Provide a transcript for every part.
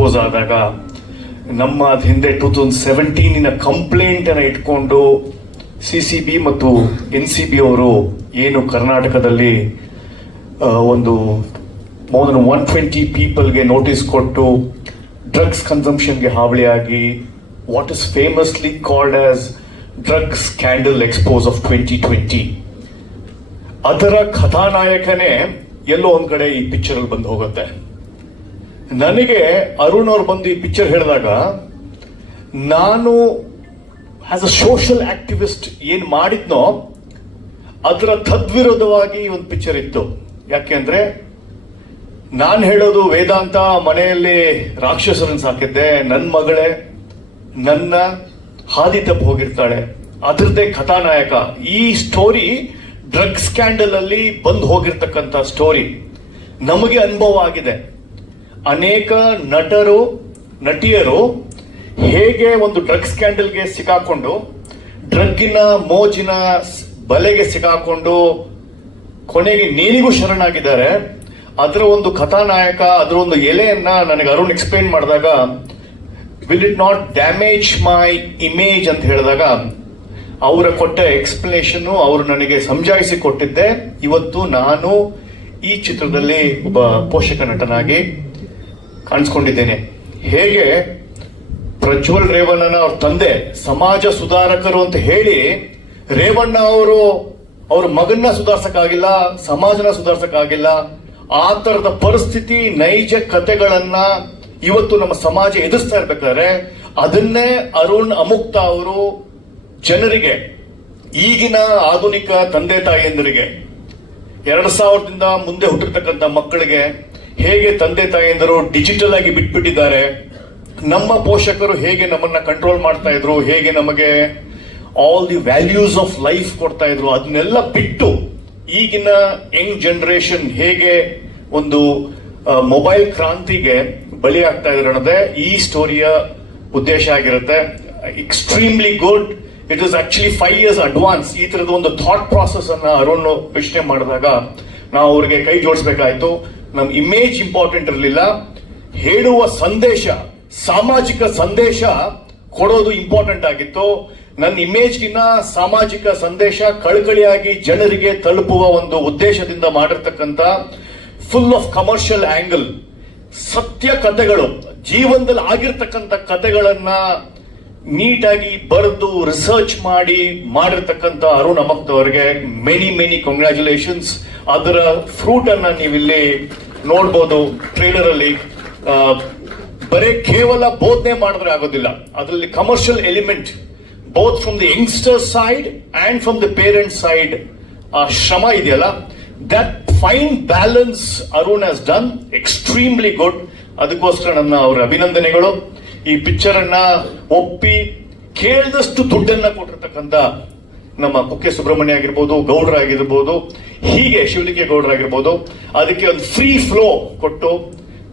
Expose ಆದಾಗ ನಮ್ಮ ಹಿಂದೆ ಟೂ ತೌಸಂಡ್ ಸೆವೆಂಟೀನಿನ ಕಂಪ್ಲೇಂಟ್ ಅನ್ನ ಇಟ್ಕೊಂಡು ಸಿ ಸಿ ಬಿ ಮತ್ತು ಎನ್ ಸಿ ಬಿ ಅವರು ಏನು ಕರ್ನಾಟಕದಲ್ಲಿ ಒಂದು ಮೋರ್ ದನ್ ಒನ್ ಟ್ವೆಂಟಿ ಪೀಪಲ್ಗೆ ನೋಟಿಸ್ ಕೊಟ್ಟು ಡ್ರಗ್ಸ್ ಕನ್ಸಂಪ್ಷನ್ಗೆ ಹಾವಳಿಯಾಗಿ what is famously called as drugs scandal expose of twenty twenty ಅದರ ಕಥಾನಾಯಕನೇ ಎಲ್ಲೋ ಒಂದು ಕಡೆ ಈ ಪಿಕ್ಚರಲ್ಲಿ ಬಂದು ಹೋಗುತ್ತೆ. ನನಗೆ ಅರುಣ್ ಅವ್ರು ಬಂದು ಈ ಪಿಕ್ಚರ್ ಹೇಳಿದಾಗ, ನಾನು ಆಸ್ ಅ ಸೋಷಿಯಲ್ ಆಕ್ಟಿವಿಸ್ಟ್ ಏನು ಮಾಡಿದ್ನೋ, ಅದರ ತದ್ವಿರೋಧವಾಗಿ ಒಂದು ಪಿಕ್ಚರ್ ಇತ್ತು. ಯಾಕೆ ಅಂದರೆ, ನಾನು ಹೇಳೋದು ವೇದಾಂತ, ಮನೆಯಲ್ಲಿ ರಾಕ್ಷಸರನ್ನು ಸಾಕಿದ್ದೆ ನನ್ನ ಮಗಳೇ, ನನ್ನ ಹಾದಿ ತಪ್ಪು ಹೋಗಿರ್ತಾಳೆ, ಅದರದ್ದೇ ಕಥಾನಾಯಕ. ಈ ಸ್ಟೋರಿ ಡ್ರಗ್ ಸ್ಕ್ಯಾಂಡಲ್ ಅಲ್ಲಿ ಬಂದು ಹೋಗಿರ್ತಕ್ಕಂಥ ಸ್ಟೋರಿ ನಮಗೆ ಅನುಭವ ಆಗಿದೆ. ಅನೇಕ ನಟರು, ನಟಿಯರು ಹೇಗೆ ಒಂದು ಡ್ರಗ್ ಸ್ಕ್ಯಾಂಡಲ್ಗೆ ಸಿಕ್ಕಾಕೊಂಡು, ಡ್ರಗ್ಗಿನ ಮೋಜಿನ ಬಲೆಗೆ ಸಿಕ್ಕಾಕೊಂಡು ಕೊನೆಗೆ ನೀರಿಗೂ ಶರಣಾಗಿದ್ದಾರೆ. ಅದರ ಒಂದು ಕಥಾನಾಯಕ, ಅದರ ಒಂದು ಎಲೆಯನ್ನ ನನಗೆ ಅರುಣ್ ಎಕ್ಸ್ಪ್ಲೈನ್ ಮಾಡಿದಾಗ will it not damage my image ಅಂತ ಹೇಳಿದಾಗ, ಅವರ ಕೊಟ್ಟ ಎಕ್ಸ್ಪ್ಲನೇಷನ್ ಅವರು ನನಗೆ ಸಮಜಾಯಿಸಿ ಕೊಟ್ಟಿದ್ದೆ. ಇವತ್ತು ನಾನು ಈ ಚಿತ್ರದಲ್ಲಿ ಒಬ್ಬ ಪೋಷಕ ನಟನಾಗಿ ಕಾಣಿಸ್ಕೊಂಡಿದ್ದೇನೆ. ಹೇಗೆ ಪ್ರಜ್ವಲ್ ರೇವಣ್ಣನ ಅವ್ರ ತಂದೆ, ಸಮಾಜ ಸುಧಾರಕರು ಅಂತ ಹೇಳಿ ರೇವಣ್ಣ ಅವರು ಅವ್ರ ಮಗನ್ನ ಸುಧಾರ್ಸಕ್ಕಾಗಿಲ್ಲ, ಸಮಾಜನ ಸುಧಾರ್ಸಕ್ಕಾಗಿಲ್ಲ. ಆ ತರದ ಪರಿಸ್ಥಿತಿ, ನೈಜ ಕತೆಗಳನ್ನ ಇವತ್ತು ನಮ್ಮ ಸಮಾಜ ಎದುರಿಸ್ತಾ ಇರ್ಬೇಕಾದ್ರೆ ಅದನ್ನೇ ಅರುಣ್ ಅಮುಕ್ತ ಅವರು ಜನರಿಗೆ, ಈಗಿನ ಆಧುನಿಕ ತಂದೆ ತಾಯಿಯಂದರಿಗೆ, ಎರಡ್ ಸಾವಿರದಿಂದ ಮುಂದೆ ಹುಟ್ಟಿರ್ತಕ್ಕಂಥ ಮಕ್ಕಳಿಗೆ ಹೇಗೆ ತಂದೆ ತಾಯಿಯಂದರು ಡಿಜಿಟಲ್ ಆಗಿ ಬಿಟ್ಬಿಟ್ಟಿದ್ದಾರೆ? ನಮ್ಮ ಪೋಷಕರು ಹೇಗೆ ನಮ್ಮನ್ನ ಕಂಟ್ರೋಲ್ ಮಾಡ್ತಾ ಇದ್ರು? ಹೇಗೆ ನಮಗೆ all the values of life ಕೊಡ್ತಾ ಇದ್ರು? ಅದನ್ನೆಲ್ಲ ಬಿಟ್ಟು ಈಗಿನ ಯಂಗ್ ಜನರೇಷನ್ ಹೇಗೆ ಒಂದು ಮೊಬೈಲ್ ಕ್ರಾಂತಿಗೆ ಬಲಿ ಆಗ್ತಾ ಇದ್ರು ಅನ್ನೋದೇ ಈ ಸ್ಟೋರಿಯ ಉದ್ದೇಶ ಆಗಿರುತ್ತೆ. Extremely good it is actually five years advance ಈ ತರದ ಒಂದು ಥಾಟ್ ಪ್ರಾಸೆಸ್ ಅನ್ನ ಅರುಣ್ ಯೋಚನೆ ಮಾಡಿದಾಗ ನಾವು ಅವ್ರಿಗೆ ಕೈ ಜೋಡಿಸ್ಬೇಕಾಯ್ತು. ನಮ್ ಇಮೇಜ್ ಇಂಪಾರ್ಟೆಂಟ್ ಇರಲಿಲ್ಲ. ಹೇಳುವ ಸಂದೇಶ, ಸಾಮಾಜಿಕ ಸಂದೇಶ ಕೊಡೋದು ಇಂಪಾರ್ಟೆಂಟ್ ಆಗಿತ್ತು. ನನ್ನ ಇಮೇಜ್ಗಿನ್ನ ಸಾಮಾಜಿಕ ಸಂದೇಶ ಕಳಕಳಿಯಾಗಿ ಜನರಿಗೆ ತಲುಪುವ ಒಂದು ಉದ್ದೇಶದಿಂದ ಮಾಡಿರ್ತಕ್ಕಂಥ ಫುಲ್ ಆಫ್ ಕಮರ್ಷಿಯಲ್ ಆಂಗಲ್ ಸತ್ಯ ಕಥೆಗಳು ಜೀವನದಲ್ಲಿ ಆಗಿರ್ತಕ್ಕಂಥ ಕಥೆಗಳನ್ನ ನೀಟಾಗಿ ಬರೆದು ರಿಸರ್ಚ್ ಮಾಡಿ ಮಾಡಿರ್ತಕ್ಕಂಥ ಅರುಣ್ ಅಮಕ್ತ ಅವರಿಗೆ ಮೆನಿ ಮೆನಿ ಕಂಗ್ರ್ಯಾಚುಲೇಷನ್ಸ್ ಅದರ ಫ್ರೂಟ್ ಅನ್ನ ನೀವಿಲ್ಲಿ ನೋಡ್ಬೋದು ಟ್ರೇಲರ್ ಅಲ್ಲಿ. ಬರೇ ಕೇವಲ ಬೋಧನೆ ಮಾಡಿದ್ರೆ ಆಗೋದಿಲ್ಲ. ಅದರಲ್ಲಿ commercial element both from the youngster side and from the parent side ಆ ಶ್ರಮ ಇದೆಯಲ್ಲ? That fine balance Arun has done extremely good ಅದಕ್ಕೋಸ್ಕರ ನನ್ನ ಅವರ ಅಭಿನಂದನೆಗಳು. ಈ ಪಿಕ್ಚರ್ ಅನ್ನ ಒಪ್ಪಿ ಕೇಳಿದಷ್ಟು ದುಡ್ಡನ್ನ ಕೊಟ್ಟಿರ್ತಕ್ಕಂಥ ನಮ್ಮ ಕುಕ್ಕೆ ಸುಬ್ರಹ್ಮಣ್ಯ ಆಗಿರ್ಬೋದು, ಗೌಡ್ರ ಆಗಿರ್ಬೋದು, ಹೀಗೆ ಶಿವಲಿಂಗೇ ಗೌಡ್ರ ಆಗಿರ್ಬೋದು, ಅದಕ್ಕೆ ಒಂದು ಫ್ರೀ ಫ್ಲೋ ಕೊಟ್ಟು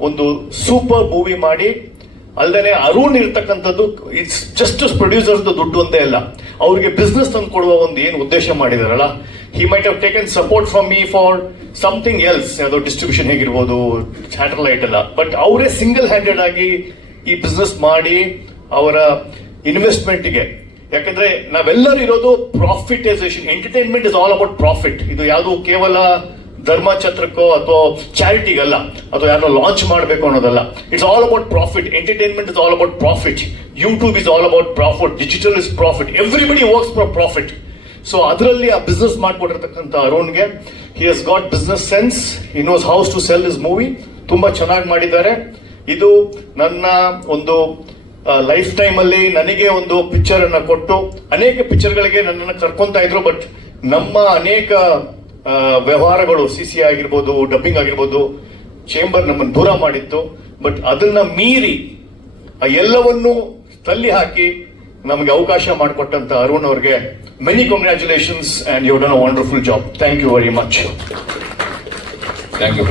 ಒಂದು ಸೂಪರ್ ಮೂವಿ ಮಾಡಿ ಅಲ್ಲದೆ ಅರುಣ್ ಇರ್ತಕ್ಕಂಥದ್ದು ಇಟ್ಸ್ ಜಸ್ಟ್ ಪ್ರೊಡ್ಯೂಸರ್ಸ್ ದುಡ್ಡು ಒಂದೇ ಅಲ್ಲ, ಅವರಿಗೆ ಬಿಸ್ನೆಸ್ ತಂದು ಕೊಡುವ ಒಂದು ಏನು ಉದ್ದೇಶ ಮಾಡಿದಾರಲ್ಲ he might have taken support from me for something else ಯಾವುದೋ ಡಿಸ್ಟ್ರಿಬ್ಯೂಷನ್ ಹೇಗಿರ್ಬೋದು ಸ್ಯಾಟಲೈಟ್ ಎಲ್ಲ ಬಟ್ ಅವರೇ ಸಿಂಗಲ್ ಹ್ಯಾಂಡೆಡ್ ಆಗಿ ಈ ಬಿಸ್ನೆಸ್ ಮಾಡಿ ಅವರ ಇನ್ವೆಸ್ಟ್ಮೆಂಟ್ಗೆ ಯಾಕಂದ್ರೆ ನಾವೆಲ್ಲರೂ ಇರೋದು profitisation entertainment is all about profit ಇದು ಯಾವುದು ಕೇವಲ ಧರ್ಮಛತ್ರಕ್ಕೋ ಅಥವಾ ಚಾರಿಟಿಗಲ್ಲ, ಅಥವಾ ಯಾರನ್ನೋ ಲಾಂಚ್ ಮಾಡಬೇಕು ಅನ್ನೋದಲ್ಲ. It's all about profit entertainment is all about profit YouTube is all about profit digital is profit everybody works for profit so ಅದರಲ್ಲಿ ಆ ಬಿಸ್ನೆಸ್ ಮಾಡಿಕೊಟ್ಟಿರ್ತಕ್ಕಂಥ ಅರುಣ್ಗೆ he has got business sense he knows how to sell his movie ತುಂಬಾ ಚೆನ್ನಾಗಿ ಮಾಡಿದ್ದಾರೆ. ಇದು ನನ್ನ ಒಂದು life time ಅಲ್ಲಿ ನನಗೆ ಒಂದು ಪಿಕ್ಚರ್ ಅನ್ನ ಕೊಟ್ಟು, ಅನೇಕ ಪಿಕ್ಚರ್ಗಳಿಗೆ ನನ್ನನ್ನು ಕರ್ಕೊಂತ ಇದ್ರು ಬಟ್ ನಮ್ಮ ಅನೇಕ ವ್ಯವಹಾರಗಳು ಸಿ ಸಿ ಆಗಿರ್ಬೋದು ಡಬ್ಬಿಂಗ್ ಆಗಿರ್ಬೋದು ಚೇಂಬರ್ ನಮ್ಮನ್ನು ದೂರ ಮಾಡಿತ್ತು ಬಟ್ ಅದನ್ನ ಮೀರಿ ಎಲ್ಲವನ್ನು ತಲ್ಲಿ ಹಾಕಿ ನಮಗೆ ಅವಕಾಶ ಮಾಡಿಕೊಟ್ಟಂತ ಅರುಣ್ ಅವರಿಗೆ many congratulations and you done a wonderful job thank you very much thank you